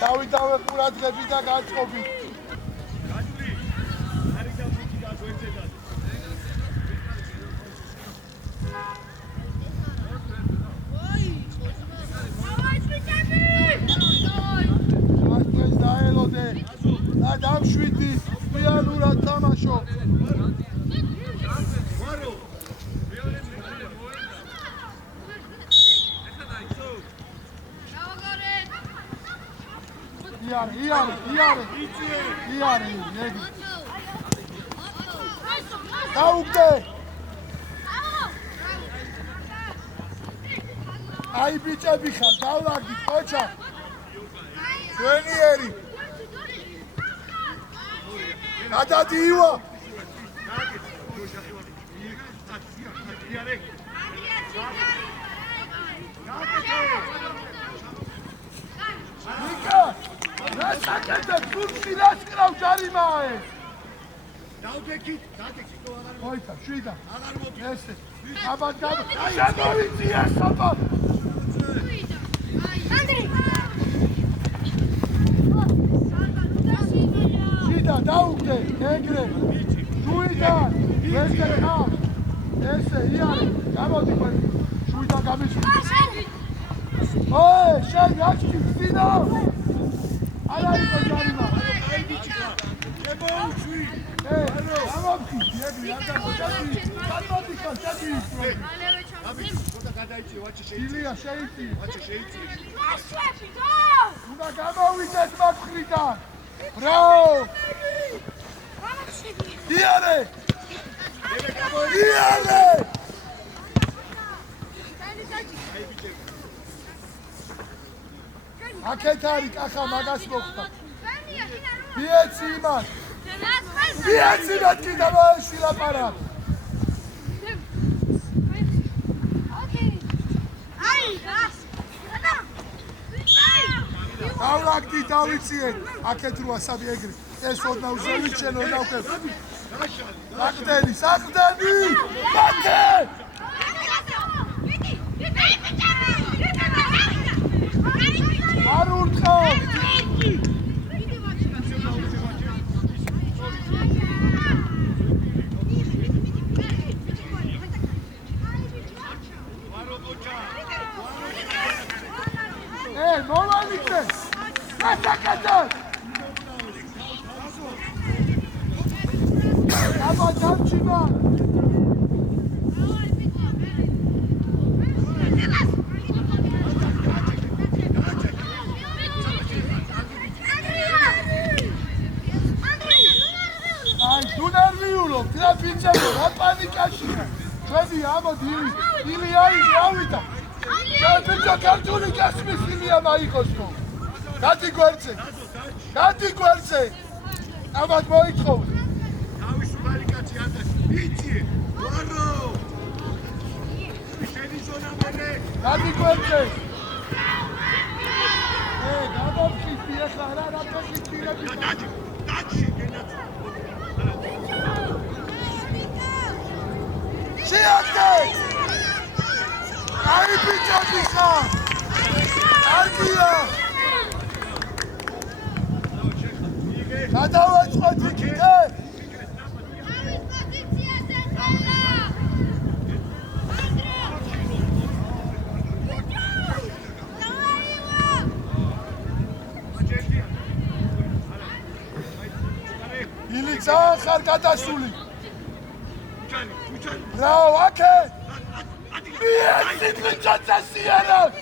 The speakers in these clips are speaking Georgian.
თავიდანვე ყურადღებით და გაწყობით. მართლაც დაელოდე და დამშვიდი პიანურად თამაშო. იარე, ნეგი. დაუგდე. აი ბიჭები ხარ, დავლაგდით, ხოჭა. ჩვენიერი. გადადივა. ნიკა რასაკეთებ გულში რას კრავ ჯარიმაა ეს დავდექით თუ აღარ მოიცა შვიდა აღარ მოდი ესე აბა შემოვიწია საბა ანდრი შვიდა დაუგდე ეგრე შვიდა ესე ხა ესე იარე გამოდი მე შვიდა გამიშვი ოე შენ რაში ვინა არა იყო ჯარიმა აი ბიჭია შემოუშვი ამობი ეგრე არ დაგოჭადი გადმოდიხა ჩადი აბი ხოდა გადაიწი ვაჩი შეიწი ილია შეიწი ვაჩი შეიწი ლაშვები დო უნდა გამოვიდეთ მაგხრიდან ბრავო იარე იარე აქეთ არის კახა მაგას მოხდა ბიეცი იმას ბიეცი მეთქიდა მოეში ლაპარა დავლაგდი დავიციეთ აქეთ როა საბი ეგრე ეს ოდნავ ზევიჩენო დავქებ საყდენი მათე არ ურთხო მოვანიქე გასაკეთე აბა დამჩიმა რა ბიჭებო რა პანიკაში ჩვენი ამოდი ილი არის ავიდა ბიჭო კარტული გასმის ილია მაიყოს ხო გადი გვერდზე აბად მოითხოვე თავისუფალი კაცი ანდა ბიჭი ვარო შენი ზონა მერე გადი გვერდზე გადაფიქი ახლა რა პოზიციები დაჩი გენაცო შეაგდე! აი ბიჭები ხარ! არგია! გადავაწყოთ იქიდე! ილიცა ხარ გადასული! Bravo, okay! Wie ist die Transaction?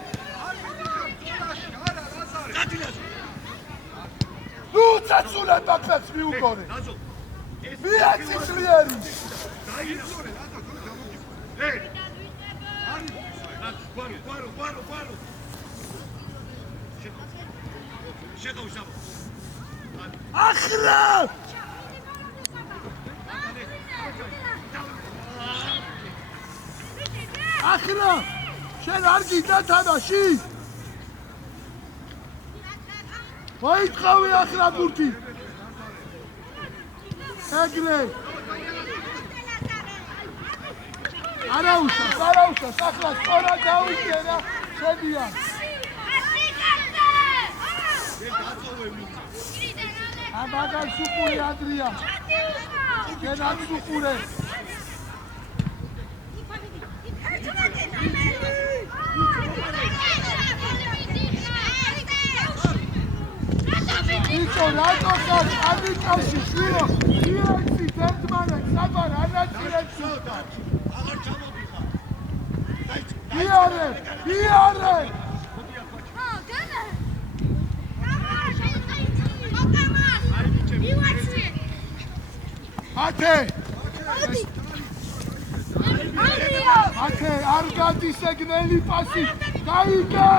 Du sagst du dann Backplatz wie Ugore. Wie hat sich Lieri? Hey! Paro. Akhra! ახლა შენ არ გიდა თამაში მოიწყავი ახლა ბურთი ეგრე არა უშავს ახლა სწორად დავიჭერა შედიან ამაგან სუპური ანდრია. გენად სუპურე. Iko, რატო ხარ? ამიკაში შვიო. იექსი, ერთმანე, საბარ, ანაცილებში. აღარ ჩამოდიხარ. იარე, იარე. ათე. ათე, არ გადის ეგნელი პასი. გაიგე.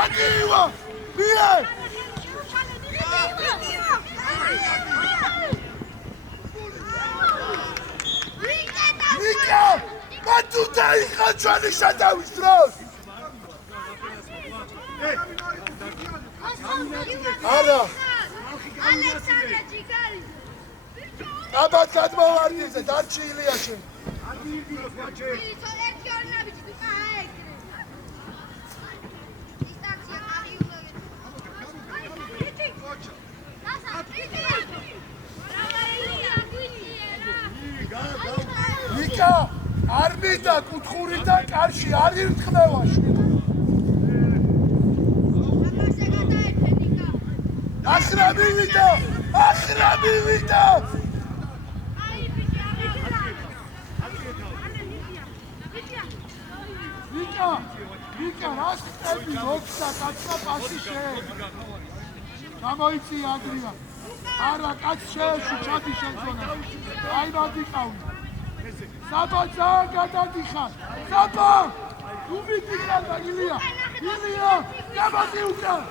Adiwa! Bien! Mika! Matu dai khachani shadavis dros! Ara! Alexander Jigari! Aba kadmovardidze darchi Iliashi! Mika, არ მინდა კუთხურიდან კარში არ ირთმევა შვილი. ახრა მივიდა! ახრა მივიდა! Mika, რას ხტები მოხდა კაცმა პასი შეეძლო. გამოიწია ანდრია. არა, კაც შეეშვი ჩადი შენზონა. აი მოდიყავი. საბა ძალიან გადადიხარ. საბა! უბიდიხარ და ილია. ილია, გამოდი უკან.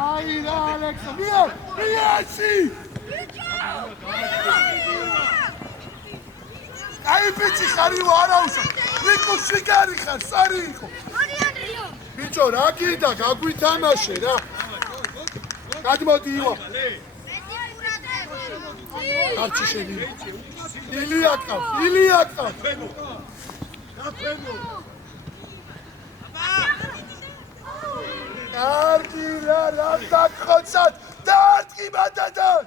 აი რა ალექსა, მიეცი! აი ბიჭი ხარივო არაუშა, ნიკო შიგარი ხარ, სარი იყო. ბიჭო, რა გიდა, გაგვითამაშე რა. გადმოდი ივა. არჩი შენი. ილია ყავს. კარგი რა დაგხოცად, დარტყი მანდადან.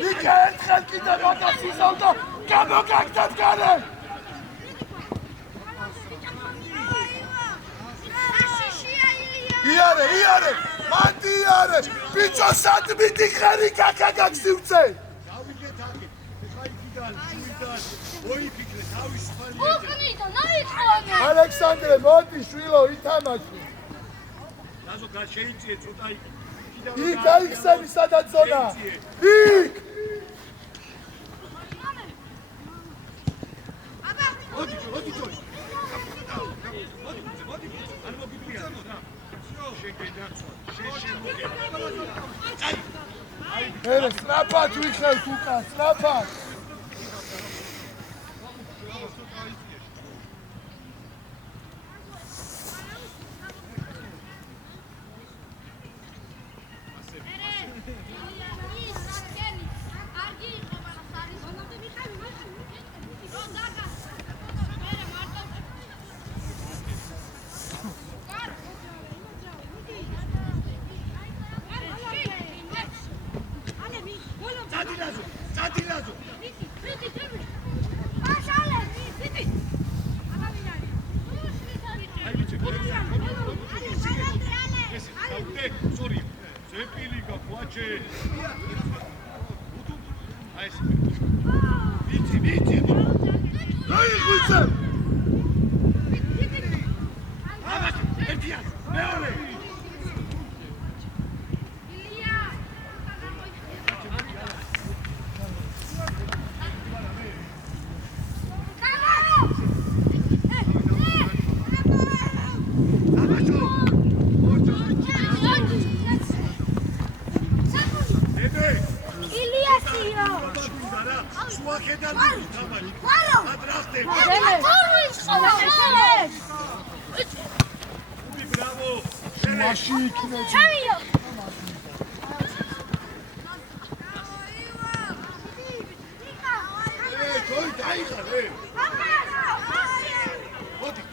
Mika ერთხელ კიდე მაგას ისავ და გამოგაგდათ გარე. იარე, მანდი იარე. ბიჭო სად მიდიხარი გაგაგაგსივცე. გავიგეთ აქ. ეხა იქიდან, შუიდან, მოიფიქრე თავის ხალხი. უკნიდა, ნაიწყალე. ალექსანდრე, მოდი შვილო, ითამაშე. დაზო შეიწიე ცოტა იქ. იქ გაიხსენი სადაც ზონა. იქ. მოდი. ერე სტრაფად ვიხევთ უკან, სტრაფად. Vici! Dai, Guiza!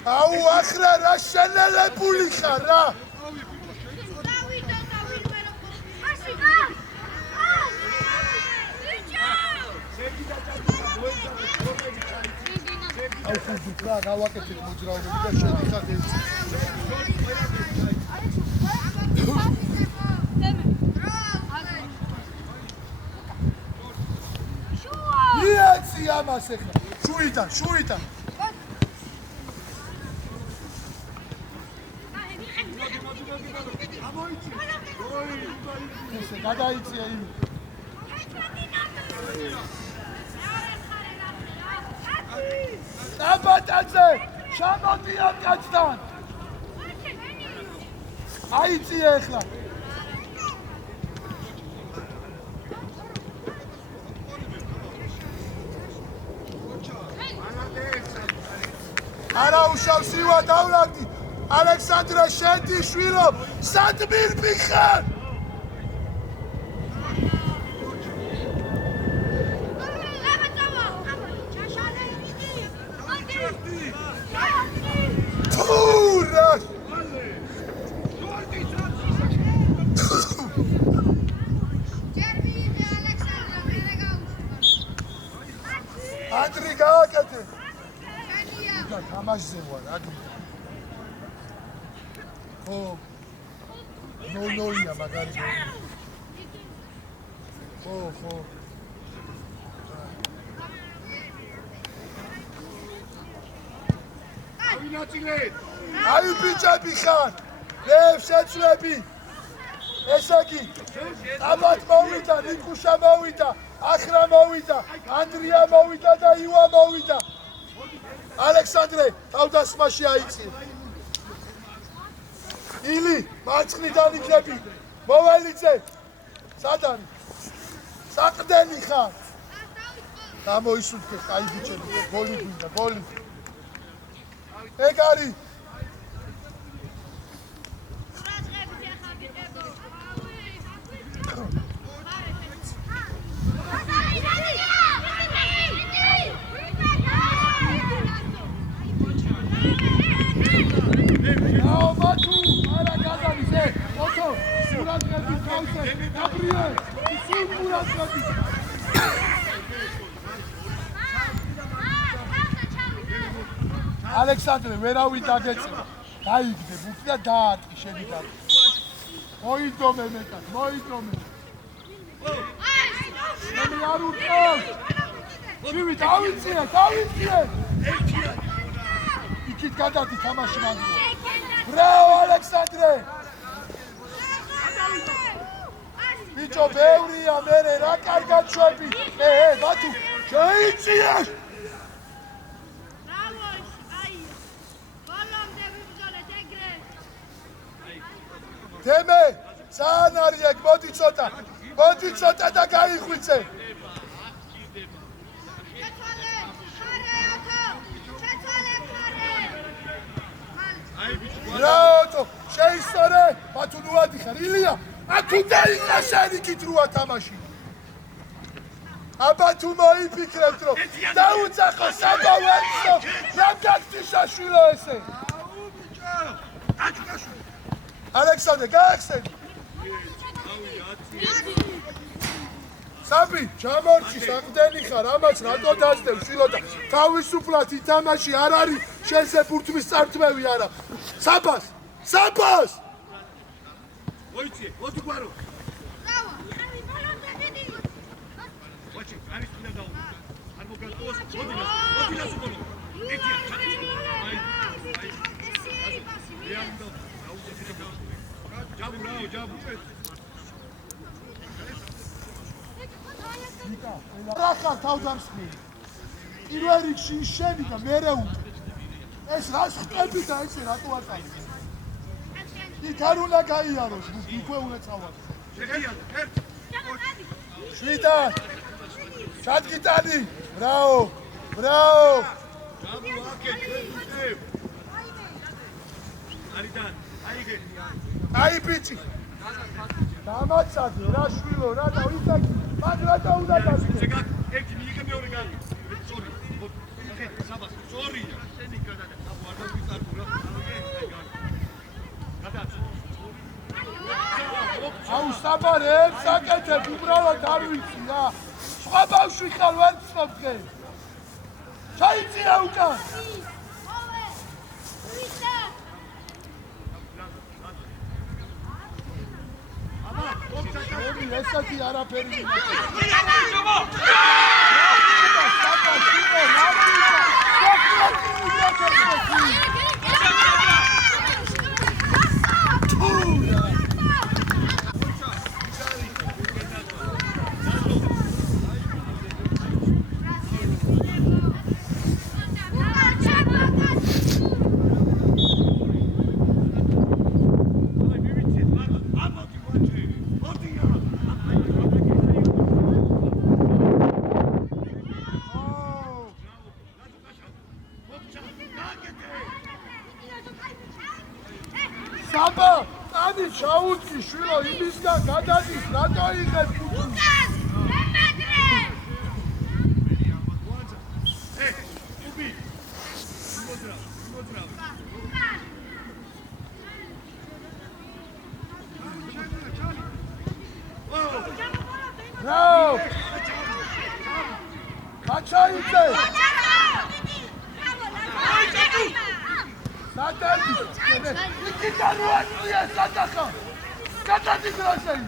აუ ახრა რა შენელებული ხარ რა აუ ხუძით რა გავაკეთეთ მოძრაობები და შედიხარ ევცი იაცი ამას ეხლა შუიდან ესე გადაიწია იმი ნაბატაძე შემოდიან კაცთან აიწია ეხლა არა უშავსივა დავლაგდი ალექსანდრე შენდიშვილო სადმირ მიხარ ანდრი გააკეთე და თამაშზე ვარ აგი ო ნოია მაგარი ხო აი ბიჭები ხარ ლევ შეცვლები ესე იგი აბათ მოვიდა ნიკუშა მოვიდა ახრა მოვიდა ანდრია მოვიდა და ივა მოვიდა ალექსანდრე თავდასხმაში აიწია ილი მარცხნიდან იქნები მოვალიძე სად არის საყდენი ხარ გამოისუნთქე აი ბიჭები გოლი გვინდა გოლი ეგ არის ალექსანდრე ვერავინ დაგეწევა დაიგდე ბუთი და დაატკი შედიდან მოიდომე მეტად მოიდომე მე არ უწევ შივი დავიწიე იქით გადადი თამაში მანდია ბრავო ალექსანდრე ბიჭო ბევრია მერე რა კარგად შვები ბათუ შეიწიე თემე ძალიან არის ეგ მოდი ცოტა და გაიხვიცე რაო შეისწორე ბათუ ნუ ადიხარ ილია ათუ დაიღა შენი კითრუა თამაში აბა თუ მოიფიქრებთ რომ დაუძახო საბა ვერცო რა გაქციშაშვილო ესე ალექსანდრე გაახსენე საბი ჩამორჩი საყდენი ხარ ამას რატო დაძდევ შვილოდა თავისუფლად ითამაში არ არის შენზე ბურთმის წარწმევი არა საბას მოიწიე მოდი გვარო ბრავო ხარი ბოლომდე დიდი ვაჩი არის თუნდა დაუ არ მოგატყუოს მოდი ლას ბოლო ეთია ჩაკი რა ხარ თავდამსხმელი? პირველ რიგში შენი და მერე უკვე. ეს რას ხტები და ესე რატო აკეთებ? იქ არ უნდა გაიაროს, უკვე უნდა წავალ. შვიდა. ჩადგიტანი. ბრავო. ბრავო. აი ბიჭი. დამაცადე რა შვილო რა და ვიტაკ მაგრა და უნდა დასწრე. ერთი მიიღე მეორე განი. სორი. საბას. სორია. შენი გადადა. არ დავიტარგო რა. გადააცა. აუ საბარებს აკეთებ უბრალოდ არ ვიცი რა. სხვა ბავშვი ხარ ვერ ცნობ დღეს. ჩაიწია უკან. ესეთი არაფერი საბა, წადი ჩაუწი შვილო იმისგან გადადის, რატო იღებ ფუტკულს? ბრაო! გაჩაიწე! Sadadi! İki tane var ya sadaka! Sadadi grosseyi!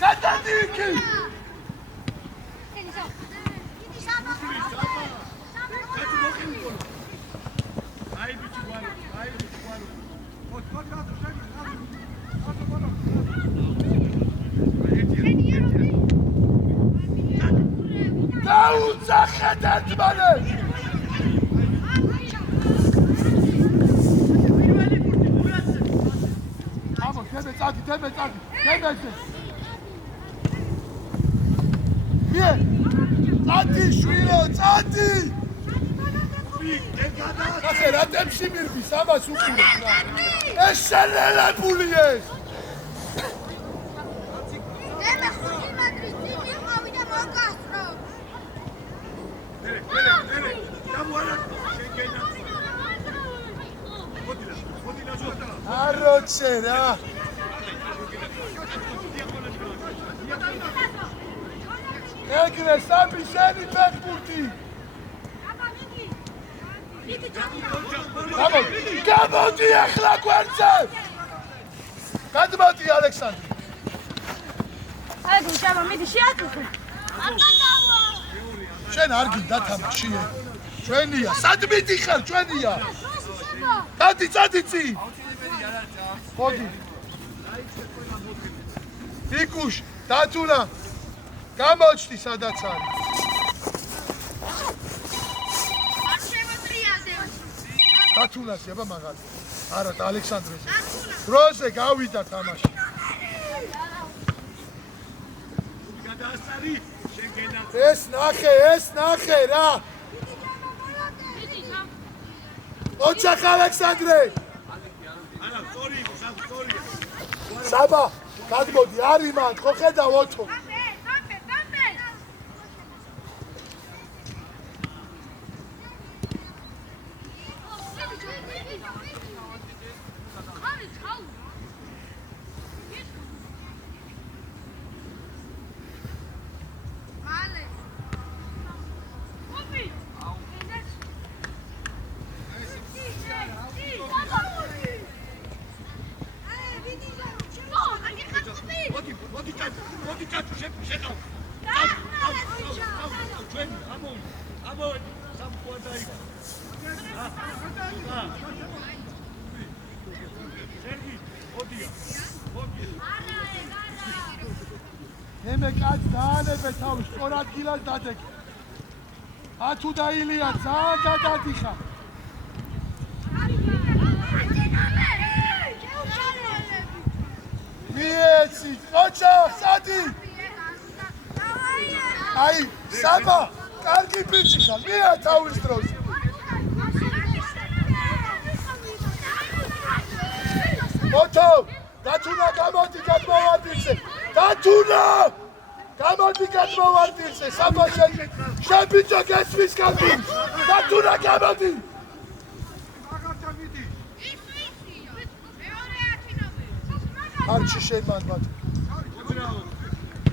Sadadi iki! Davut Zakhadat bana! Deme Tati, demesin. Niye? Tati, şuyla, Tati! Bakın, atem şimir biz ama sukuyor. Eşşenlerle buluyuz. Deme, Hüsnü Madrid'i kavga mokastro. Evet. Ya bu ara. Arrochera. Egre, sabi seni pekburti. Gamodi ეხლა გვერდზე. გადმოდი ალექსანდრე. აი გუშავა მიდი შეაწუხე. შენ არ გინდა თამაში. ჩვენია, სად მიდიხარ ჩვენია? წადი წი. მოდი. იკუშ, დათუნა. გამოჩდი სადაც არის. არ შემოტრიაზე. დათუნაზე აბა მაგალი. არა, და ალექსანდრეზე. დროზე გავიდა თამაში. გადაასწარი, შენ გენა. ეს ნახე რა. ოჩახ ალექსანდრე. არა, სორი. საბა, გადმოდი, არი მან, ხო ხედავ ოთო. მოდი კაცო შეხავ. ჩვენ ამოი სამყუა დაიგო. მე კაც დაანებე თავი სწორ ადგილას დადეგე. ათუ და ილია ძალიან გადადიხარ. მიეცი, ოჩახ, სადი. აი, საბა, კარგი ბიჭი ხარ, მია თავის დროს. მოთო, დათუნა გამოდი გადმოვარდირზე. დათუნა! გამოდი გადმოვარდირზე, საბა შენ ბიჭო გესმის კანტინს. დათუნა გამოდი. არჩი შენ მან მათ.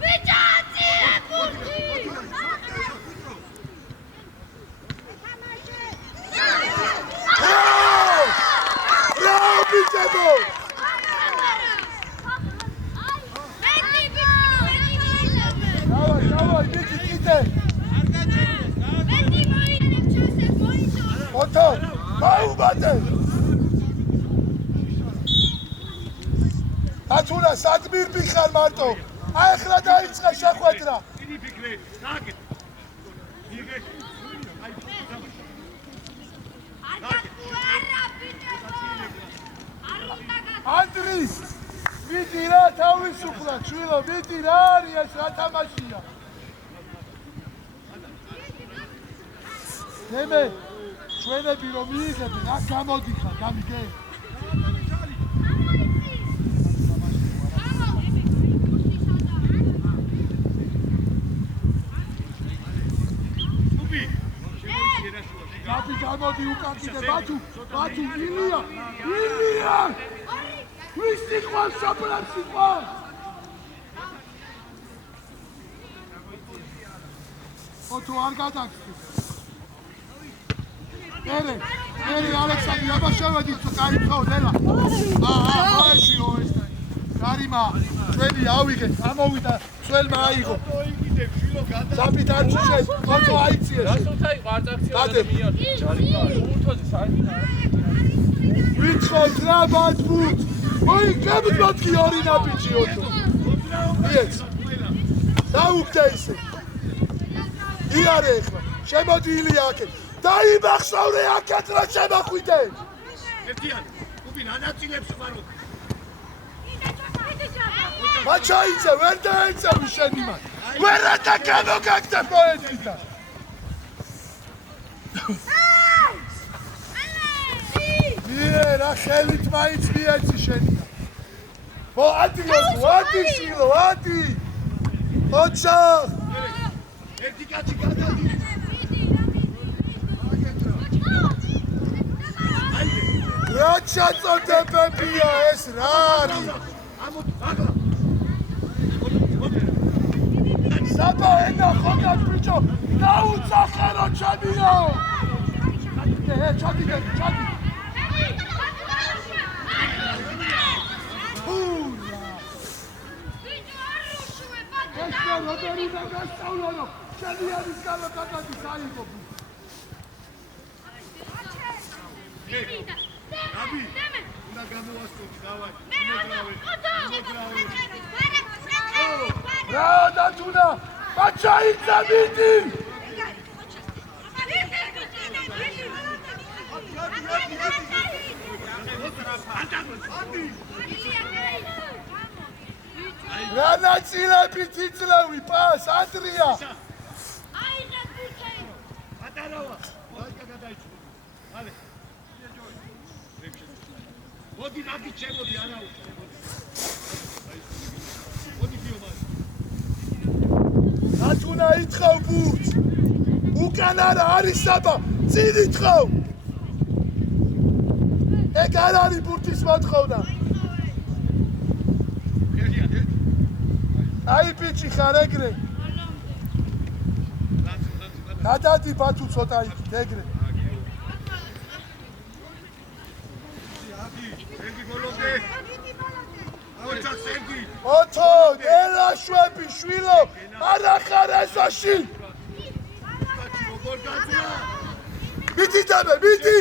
ბიჭაცი, ბურთი! ბრავო, ბიჭებო! დავაი, ბიჭი, კიდე! მოთო, მაუბადე! ათუნა, სად მირბიხარ მარტო? აი ახლა დაიწყე შეხვედრა. Ini fikre, nagit. Nigre. Ai, ანდრი, მიდი რა თავისუფლად, შვილო, მიდი რა არის ეს რა თამაშია? ნემე, ჩვენები რომ მიიღებენ, რა გამოდიხარ, გამიგე? Napi გამოდი უკან კიდე ბათუ, ილია! ვის სიყვარს საფლავს სიყვარს? ოთო არ გადაგწევ. ერე ალექსანდრე აბა შევედით კაი ხო ნელა. მოეშიო ეს კარიმა, ჩვენი ავიღეთ, ამოვიდა, წველმა აიღო. Zabit ar çiçek, ото აიწიე. რასოთა იყო არცაქციონი მიიღო. უთოძი საერთოდ. ვითხოთ რა ბათბუთ. ოი, გაბდოთი ორი ნაბიჯი ото. მიეც. დაუგდე ისე. იარე ახლა. შემოდი ილია აქეთ. დაიმახსოვრე აქეთ რა შემახვიდე. ერთიან. უბინ ანაწილებს ხარო. მაჩაიძე, ვერ დაეცემი შენი მან. ვერ ატაკამოგაგდა პოეტიკა. რა ხელით მაინც მიეცი შენია. ადი შილო, ადი. ოჩა. ერთი კაცი გადადი. რა ჩაწოდებებია ეს რა არის? საბა ენა ხოგად ბიჭო, დაუცახერო ჩადიო. ჩადი. ეს როდერი და გასწავლო, შენი არის გამო გადადის აიღო. აბი, უნდა გამოვასწორი, დავაი. რა დათუნა, მაჩაიძე მიდი. რა ნაწილები თიწლევი პას ანდრია. ატარავა, ვაიკა გადაიჭრა. ალე. მოდი ნაბი ჩემოდი ანაუ. მოდი ბიომას. დათუნა ითხოვ ბურთს. უკან არა არის საბა, წინ ითხოვ. ეგ არ არის ბურთის მოთხოვნა. აი ბიჭი ხარ ეგრე. გადადი ბათუ ცოტა იქით ეგრე. ото, ელაშვები, შვილო, არა ხარ ესაში. მიდი დაბე, მიდი.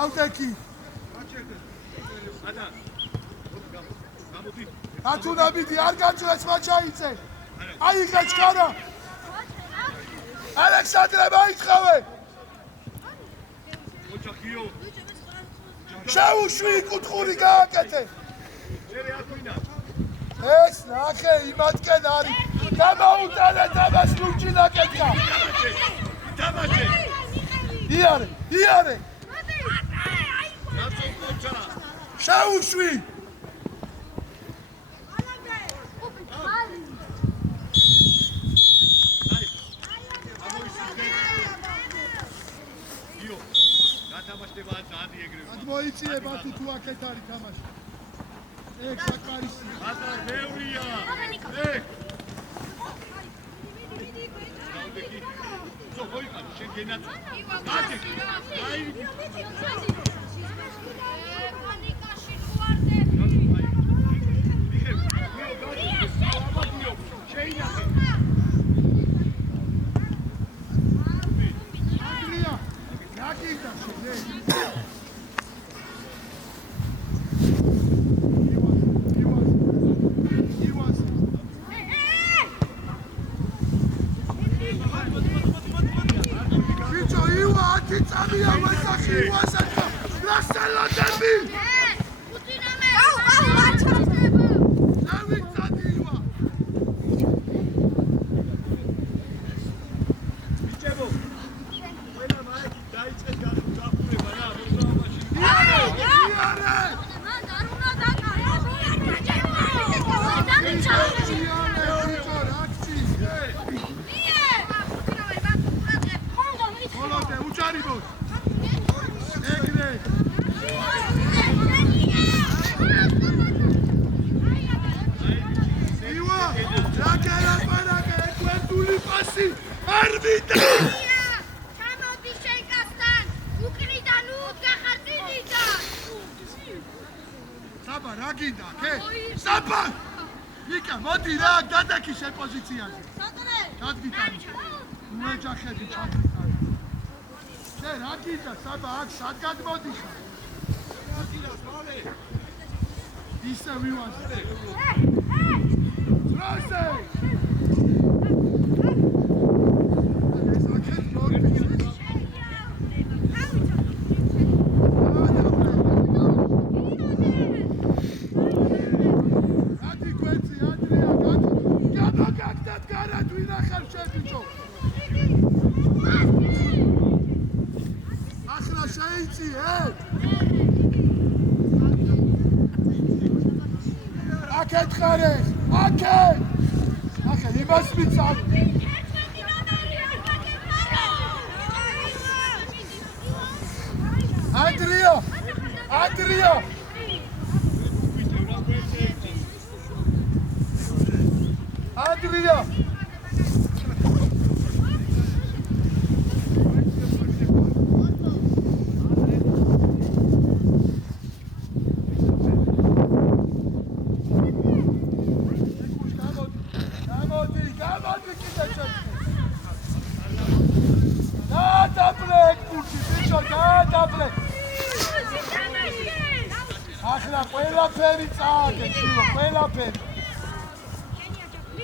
ავდექი ადა გამოდი ათუნაბიდი არ გაჭრეს მაჩაიცე აიღე ჩქარა ალექსანდრე მაიწყავე ოჯახიო შეუშვი კუთხური გააკეთე შერე ათვინა ეს ნახე იმათკენ არის დამაუტანე დამას ლურჯი ნაკეთდა დამაჭე იარე იარე ნაცო კოჩა შეუშვი აი ამოისურვე იო გათამაშდება ძალიან ეგრევე მოიწიება თუ აქეთ არის თამაში ეგ საკარისი ატა ბევრია ეგ ზო მოიყავ შენ გენაცო დაჭე აი პანიკაში ხوارდები შეინახე ანდრია ნაკიდა შე ბიჭო ივა 10 წამია ვესახი ვასაკა რასელოდები პუტინამე აუ აჩასდება დავით წადივა ბიჭებო ყველა მაიკი დაიწყეს გაფურება რა მოსავაში იარე მან არ უნდა დაკარგო დაიჭა ბიჭო რაქცი ხოლოდე უჭარიბოს ეგრე ივა რაკერაპარაკე ეკვენტული პასი არ ვიდა ჩამოდი შენკასთან უკრიდან უდგახარწინიდა საბა რა გინდა ხე საბა ნიკა მოდი რა გადაკი შენ პოზიციაზე სატრე ჩადგიტანი უეჯახები ჩადგიტანი შენ რა გინდა საბა აქ სად გადმოდიხარ ისე ვივასე რასე ეს აქეთ მოდი ათი გვერდზე ანდრია გამოგაგდათ გარეთ ვინახარ შენ ბიჭო ახლა შეიწიე აქეთ ხარე აქეთ ახლა იმას მიცავ ანდრია ანდრია ანდრია გამოდი კიდე ჩემს გადაბლე კურსი ბიჭო გადაბლე ახლა ყველაფერი წააგე შვილო ყველაფერი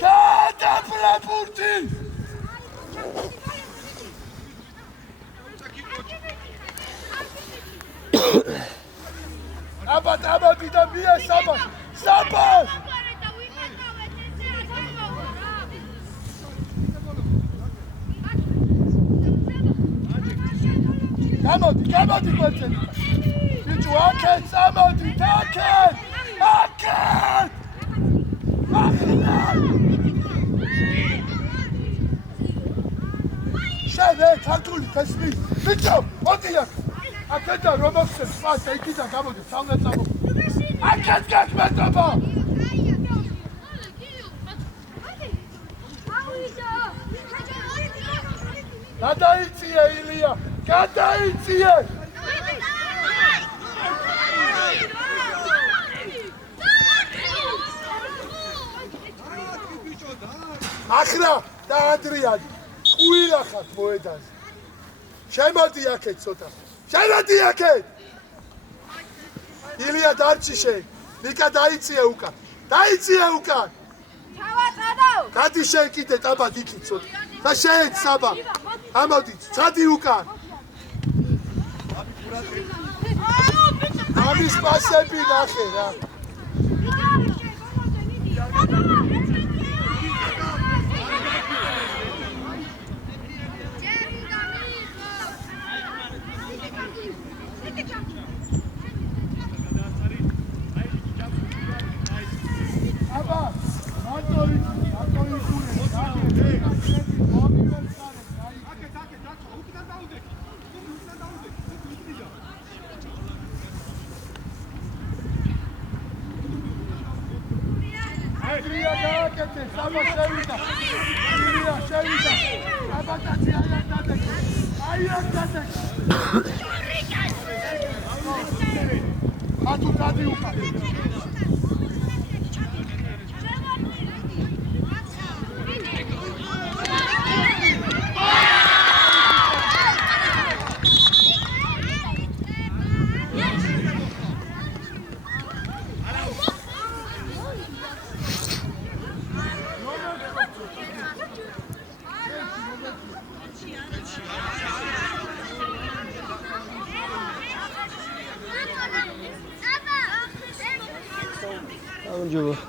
გადაბლე ბურთი აბა და მია საბას საბას გამოდი გვერდზე ბიჭო აქეთ წამოდი აქეთ შენ ქართული თესმის ბიჭო მოდი აქეთა რომ მოხსენ მას იქიდან გამოდი საუნა წამოდი აქეთ გაკმეტობა გადაიწიე ილია გადაიწიე ახლა და ანდრია ყუილახად მოედანზე შემოდი აქეთ ცოტა შემოდი აქეთ ილია დარჩიშე ნიკა დაიწია უკან ჩავაწადო. გადი შენ კიდე ტაბად იქით ცოტა და შენ საბა ამოდი წადი უკან ამის პასები ნახე რა აბა მარტოი ილია გააკეთე საბა შევიდა ილია შევიდა აბა კაცი აიარ გადაგე ათუ დადი უკან Onde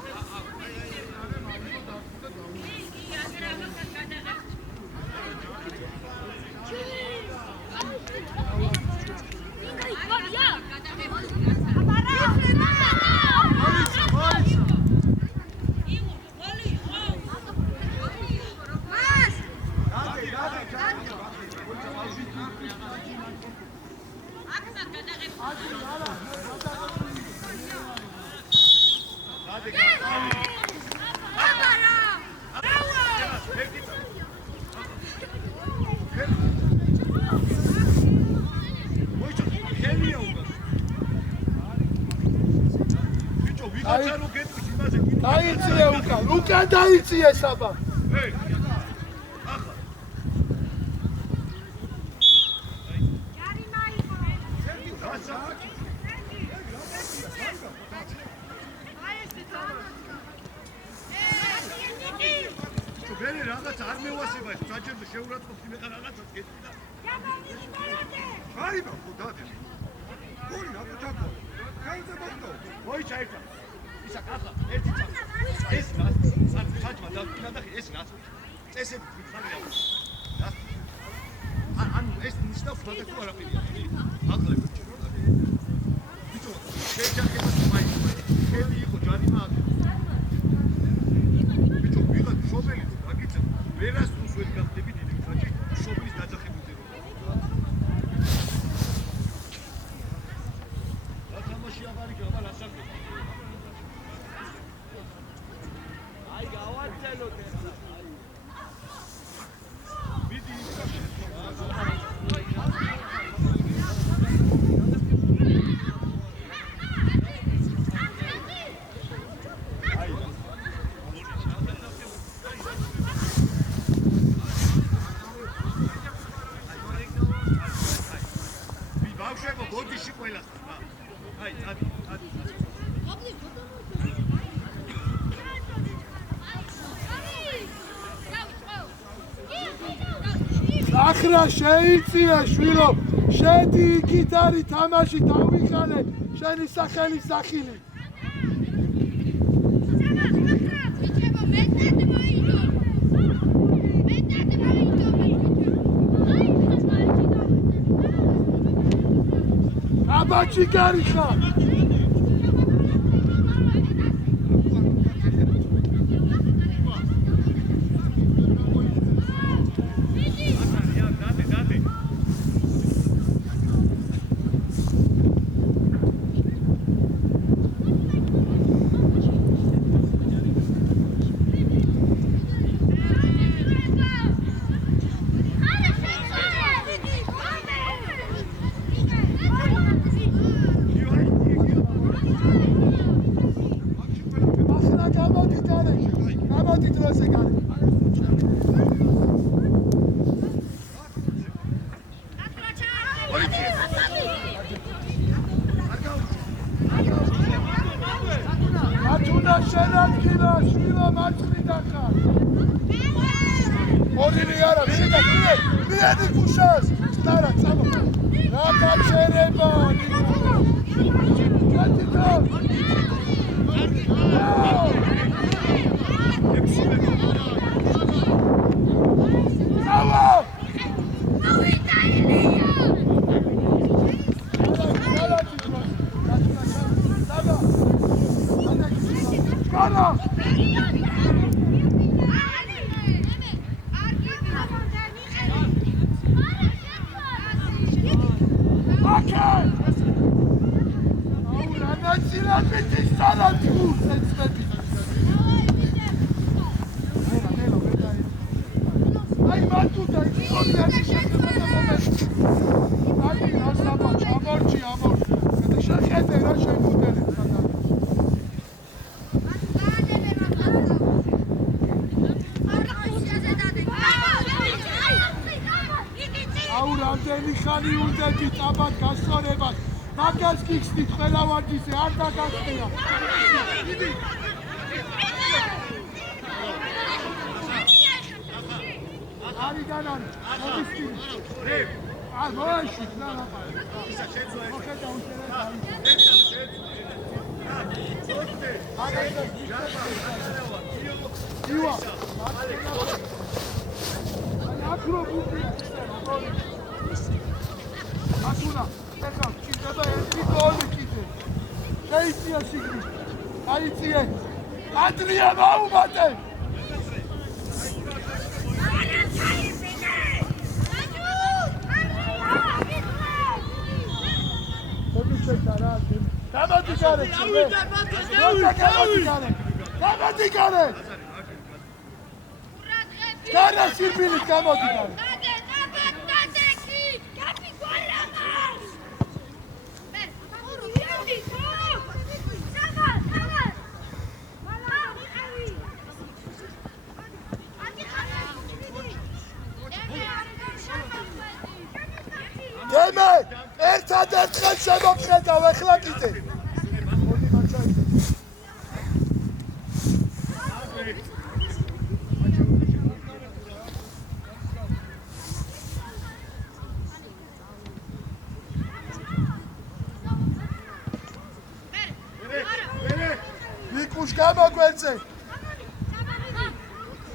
დაიწია უკან დაიწია საბა ვერე რაღაც არ მევასება ეს საჭირო შეურაცხყოფი მე რაღაცას გეტყვი. აი ბო დადე. გული რა ჩაკო. გაიძე ბოტო. მოი ჩაიქა. ისა კახა ერთი წამი. ეს რა საჭმა და ეს რა წესები ხარია. ანუ ეს ნიშნავს სხვადასხვა არაფერია. ახლა ბიჭო შეჯახება მაი. ხელი იყო ჯარიმა. ბიჭო ვიღაც შობელი ვერასდროს ვერ გახდები დიდი ხაჭი შობლის დაძახებულზე რომ რა თამაში აღარი გაბა რასაკეთე აი გავაცელოთ ახლა მიდი გოდიში ყველას რა. აი, ადი. ახრა შეიწია შვილო. შედი იქით არის თამაში დავიხარე შენი სახელი სახილი. აბაჩი გარიხა მიედი გუშას სტარა წამო რა გაჩერება ხანი უნდებით აბად გასწორებას მაგას გიხსნით ყველა ვარდისე არ დაგახტია არიდან არის მოგისტინე მოეშვი და ლაპარაკი ისა შეძო მოხედა უშერა ივა აკრო ბუდია აკუნა ეხლა კიდება ერთი გოლი კიდე შეიწია სიგნი აიწიე ადრია მაუმატე გამოდიგარე გამოდიგარე განა სირბილით გამოდიგარე დემე ერთადერთხელ შემოხედავ ეხლა კიდე მიკუშ გამოგვეცე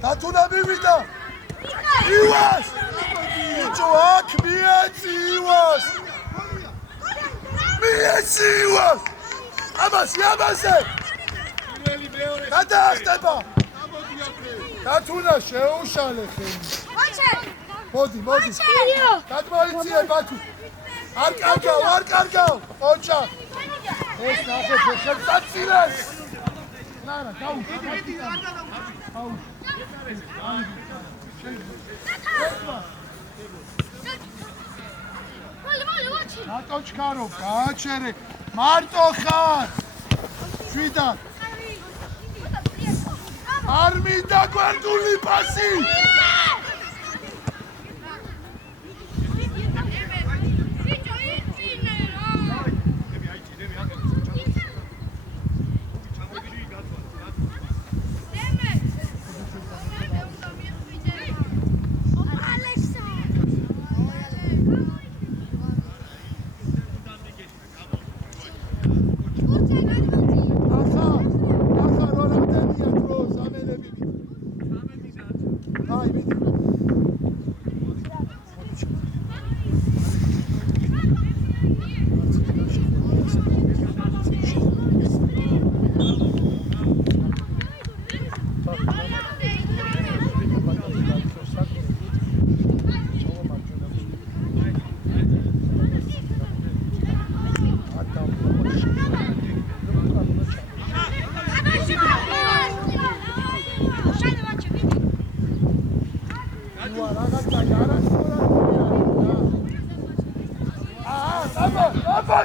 დათუნა მივიდა ივას იჭო აქ მიეცი ივას მიეცი ივას ამასე გადაახტება დათუნა შეუშალე ხელი მოდი გადმოიციე ბათუ არ კარგავ ოჩა ეს ნახე შევსაცილეს ნარა დაუშვი რატოჩქარო გააჩერე მარტო ხარ შვიდა არ მინდა გვერდული პასი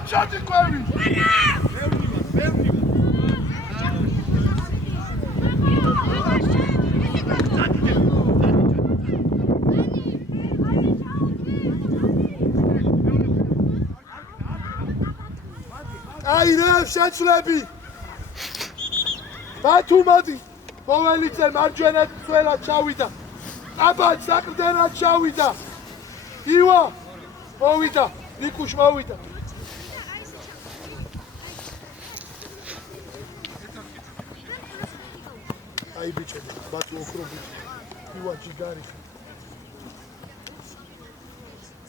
Shut query! აირებს შეცვლები ბათუ მოდი მოველიცე მარჯვენა წველად ჩავიდა აბა საყრდენად ჩავიდა ივა მოვიდა ნიკუშ მოვიდა აი ბიჭები ბათუ ოქრობი ივა ჯიგარი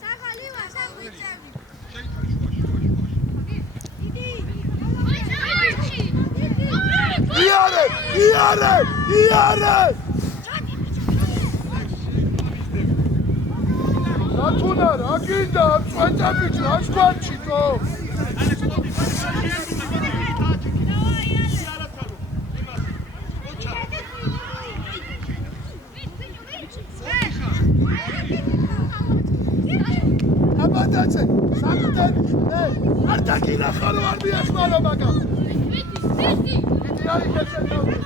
საგალივა საგუჭები იარე რატუნა რა გინდა წვეჭებით რა სკვანჩიტო აბადაცე საკუთარი არ დაგინახარო არ მიახმარო მაგას იგი არის შეცდომი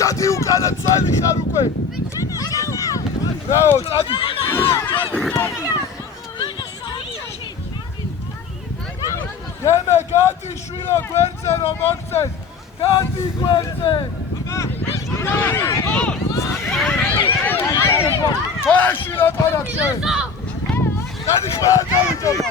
Çadi ukana tsali xarukwe. Bravo, çadi. Yeme gadi shvilo gvertse ro moksen. Gadi gvertse. Fashi la parakse. Gadi khvala davitoba.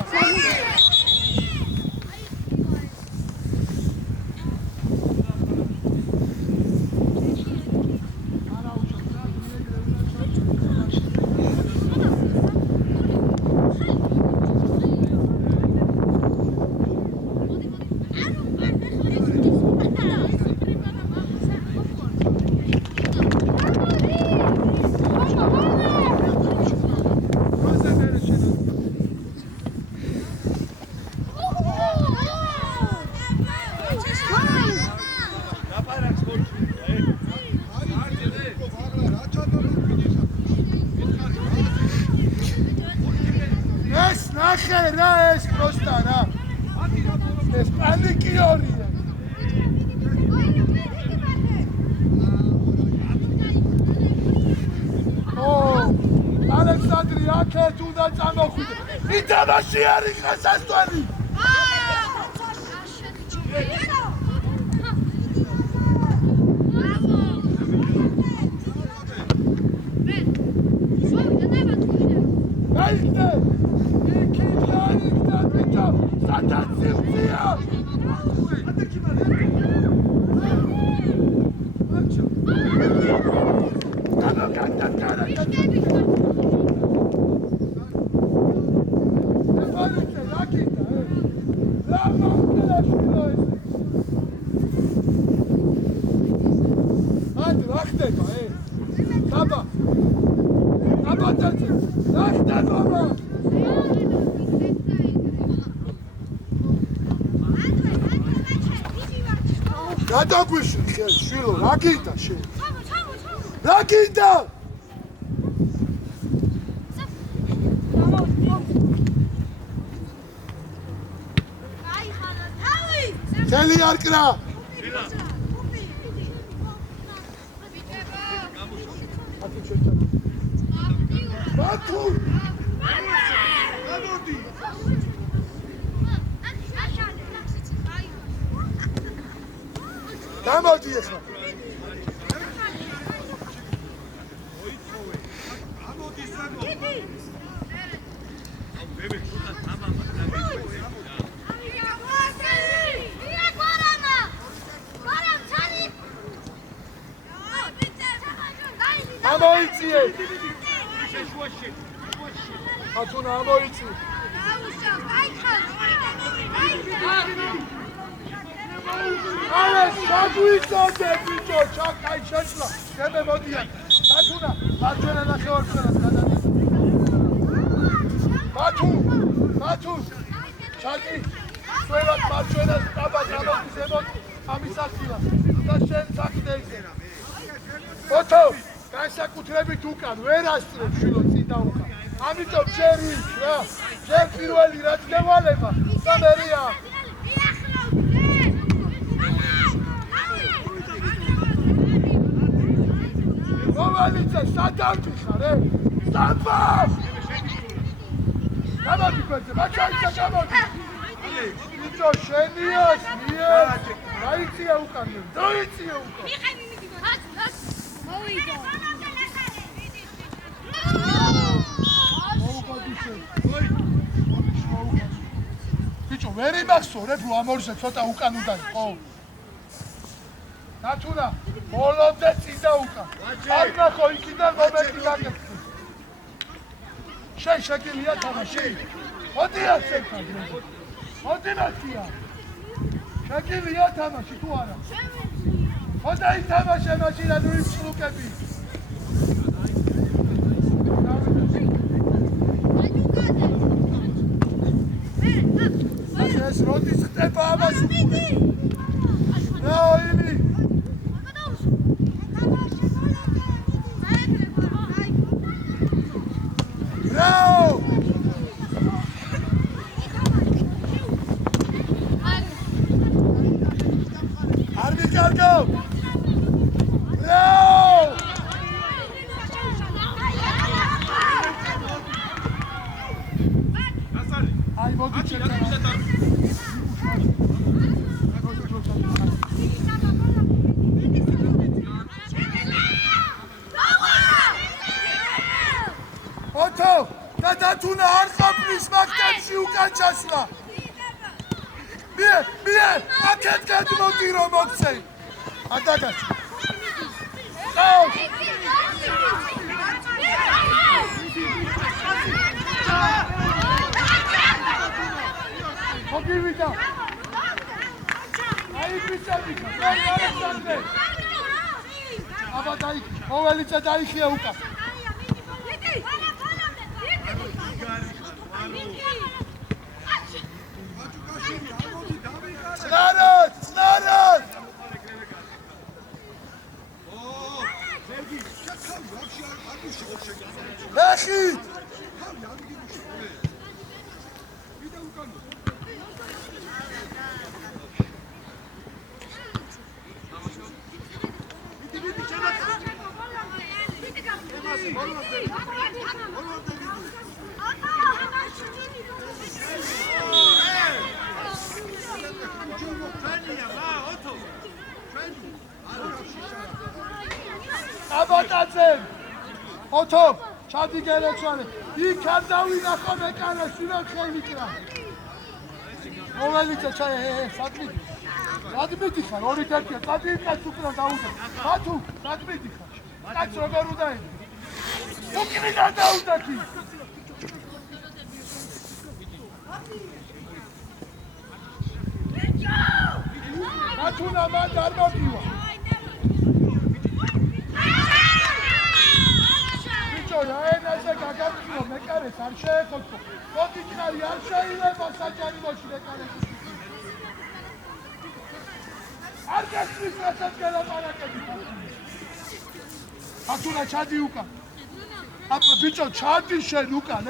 Itabashi ari khasastwani. Haydi. İki tane bicho. Zaten simsiya. Hadi kim var? Tamam kanka. გადაგვიშვი ხელ შვილო რა გინდა შენ რა გინდა თელი არ კრა ბათუ გამოდი გამოდი ახლა გამოდი საგო ბებე ხუთა თამამა ამოიწიე ათუნა ამოიწი აუშა, კაი ხარ. არა შეგვიწოდე ბიჭო ჩაკაი შეშლა მე მოდიან ბათუნა მარჯვენა ნახევარწრებას გადადის ბათუ ჩაკი სწორად მარჯვენა სტაბა გამოდის ამის ადგილას და შენ საქმე ისერა ოთო განსაკუთრებით უკან ვერ ასწრებ შვილო წინ და უკან ამიტომ ჯერი რა ჯერ პირველი რაც დევალება სამერია მოვალიცა სადავდი ხარ სტაბა გამოდი გვერდზე მაჩაიცა გამოდი ბიჭო შენიას მიერ დაიწია უკან დაიწია უკან მოვიდა ბიჭო ვერ იმახსოვრებ რომ ამ ორზე ცოტა უკან უნდა იყო ნათურა ბოლომდე წინ და უკან არ ნახო იქიდან მომენტი გაკეთე შენ შეგიძლია თამაში მოდია შენთან მოდი მათია შეგიძლია თამაში თუ არა მოდი ითამაშე მაშინ ანუ იმ სლუკები ეს როდის ხდება ამას უკვე რაილი რაო არ მიკარგო რაო აი მოდი ჩეკა დათუნა არ ყოფნის მაგდებში უკან ჩასვლა მე აქეთ გადმოდი რომ მოქცე არ დაგაჩ მოგივიდა აი ბიჭები აბა დაი მოველიცა დაიხია უკან Snarod! Nechit! აბატაძემ ოთო ჩადი გელეცვალე იქ არ დავინახო მეკარას ვინან ხელმიკრა მოველიცა ჩაი სადმეთი ხარ ორი კაცია წადი კაც უკრა დაუდა ბათუ სადმეთი ხარ კაც როგორ უნდა ელი უკრა დაუდა კი ბათუნა მან არ მოგივა აენაზე გაგაბჭო მეკარეს არ შეეხოთო მოდიჭარი არ შეიძლება საჯარი მოში მეკარეს არ გასვლის რასაც გელაპარაკები ბათუნა ჩადი უკან აბა ბიჭო ჩადი შენ უკან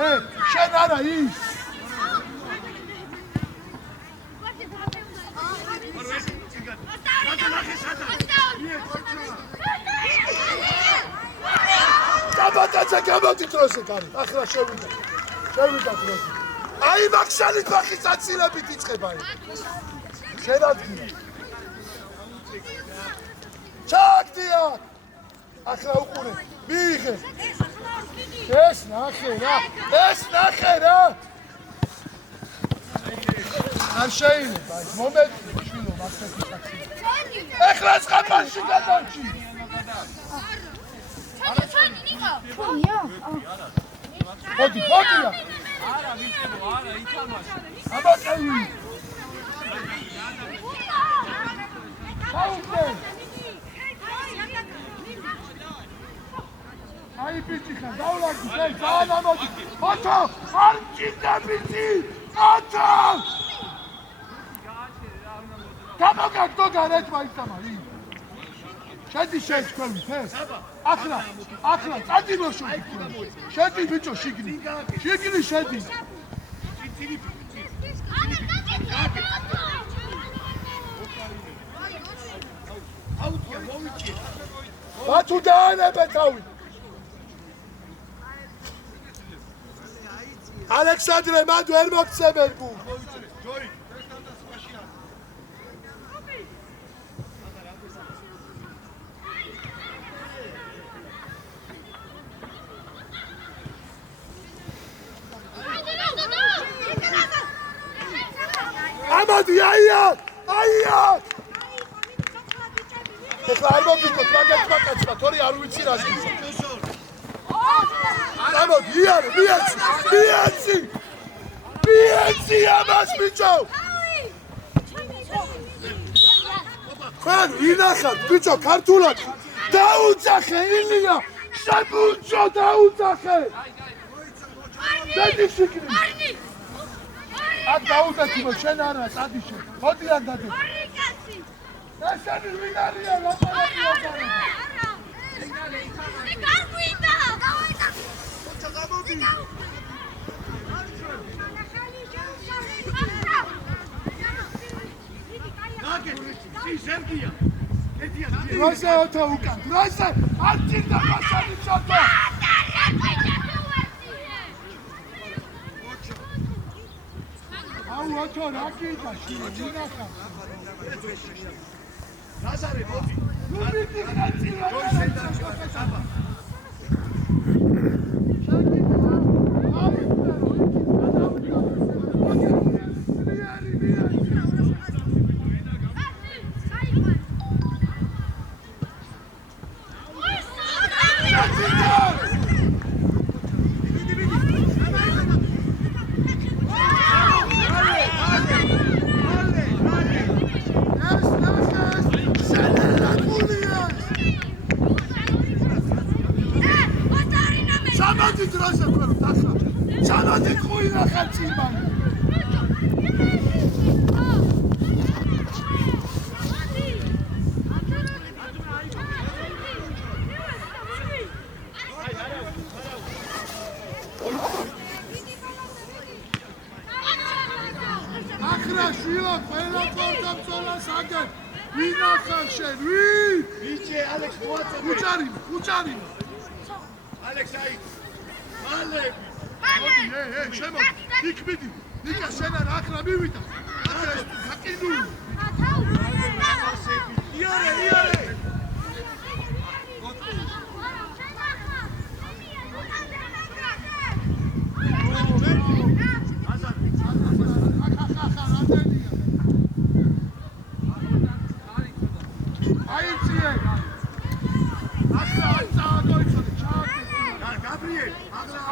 შენ არა ის აბატაძე გამოდი დროზე გარი ახლა შევიდა დროზე აი მაგშალით ბახის აცილებით იწყება შენ ადგილი ჩაგდია ახლა უყურე მიიღე ეს ნახე რა არ შეიძლება ის მომენტი შვილო მასეთი ახლა სკაფანში გადავჭი მოდია არა ვიცებო არა ითამაშე აბა კაი გამარჯვე, ძალიან ამოდი. ოთო, არ ჭირდებიცი. ოთო! გამოგაგდო გარეთმა ისამა. შედი შეჩქვევით ეს. ახლა, წადილოშო. შედი ბიჭო, შიგნი. შიგნი შედი. ბათუ დაანებე თავი. ალექსანდრე მანდ ვერ მოგცემენ გულ. ამადი აია! ეხლა არ მოგიქოთ მაგათმა კაცმა, თორე არ ვიცი რას გისო. ამოდი, იარე, მიეცი ამას ბიჭო! ხან ვინახავთ ბიჭო ქართულად? დაუძახე ილია! შაბუჭო დაუძახე! შედი შიგნი! აქ დაუძახო შენ არა წადიშე. მოდი არ დადე. ესენი ვინ არიან ლაპარაკი აღარა? გარგვინდა! ხოჭა გამოდი. ნაგე, ზერგია. დროზე ოთო უკან, დროზე! არ ჭირდა მასანი ჩათო! აუ ოთო რა გინდა შინახა? ლაზარე მოდი. ნუ მიგიხაჭია. ჩამოდი დროზე ქვეროთ ახლა. ჩამოდი ხუინა ხალწიმანი. ახლა შვილო ყველა პორტამწოლას აგებ. ვინ ახალ შენ? ვინ? ბიჭე ალექს მოაწოდე. უჭარი. ალექსაი. მალე. მოდი, შემოდი. იქ მიდი. ნიკა შენ არა ახლა მივიდა. გაკინუ. იარე. აიციე. ახლა წააგოიცოდე, ჩააგდე. გაბრიელ.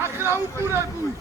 ახლა უყურებუი.